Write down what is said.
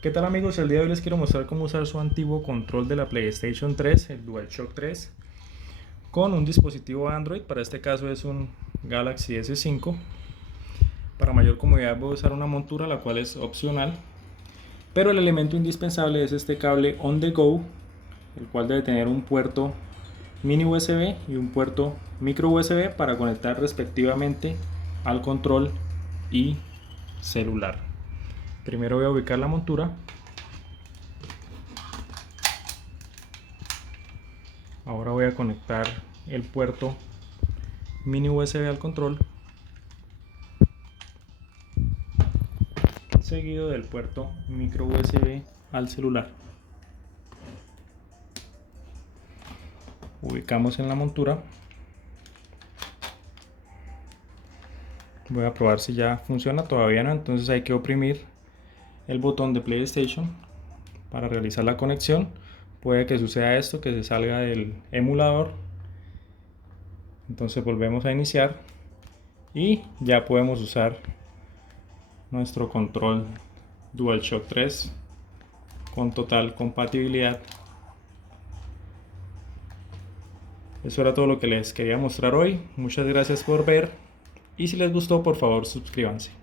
¿Qué tal amigos? El día de hoy les quiero mostrar cómo usar su antiguo control de la PlayStation 3, el DualShock 3, con un dispositivo Android. Para este caso es un Galaxy S5. Para mayor comodidad voy a usar una montura, la cual es opcional, pero el elemento indispensable es este cable on the go, el cual debe tener un puerto mini USB y un puerto micro USB para conectar respectivamente al control y celular. Primero voy a ubicar la montura. Ahora voy a conectar el puerto mini USB al control, seguido del puerto micro USB al celular. Ubicamos en la montura. Voy a probar si ya funciona, todavía no, entonces hay que oprimir el botón de PlayStation para realizar la conexión. Puede que suceda esto, que se salga del emulador. Entonces volvemos a iniciar y ya podemos usar nuestro control DualShock 3 con total compatibilidad. Eso era todo lo que les quería mostrar hoy. Muchas gracias por ver y si les gustó, por favor suscríbanse.